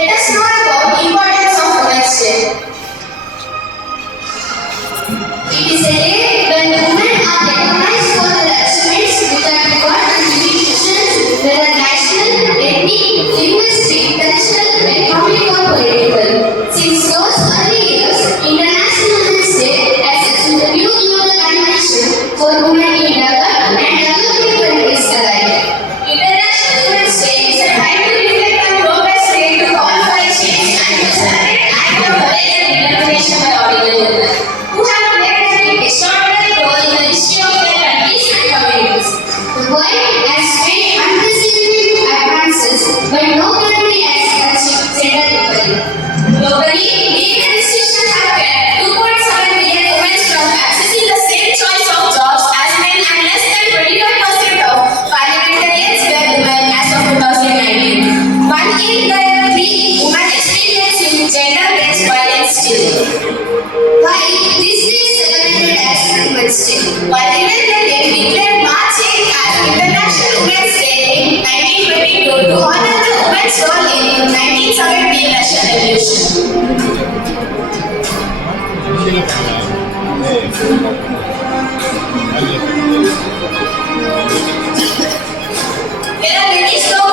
Let us know about importance of Women's Day. It is a day when women are recognized for their achievements with a record contributions, whether national, ethnic, linguistic, cultural, economic or political. Since those early years, International Women's Day has assumed a new global dimension for women in developed and developing countries alike. International Women's Day is a time to reflect on progress made to call for a change and to celebrate act of courage and determination by ordinary women who have played an extraordinary role in the history of their countries and communities. The world has made unprecedented advances, but no country has achieved gender equality. Globally, legal institutions have kept 2.7 million women from accessing the same choice of jobs as men, and less than 25% of parliamentarians were women as of 2019. 1 in 3 women experiencing gender-based violence still. Why this day is celebrated as Women's Day? While Independence Day declared March 8 as International Women's Day in 1922 to honor the women's role in the 1917 Russian Revolution. There are many stories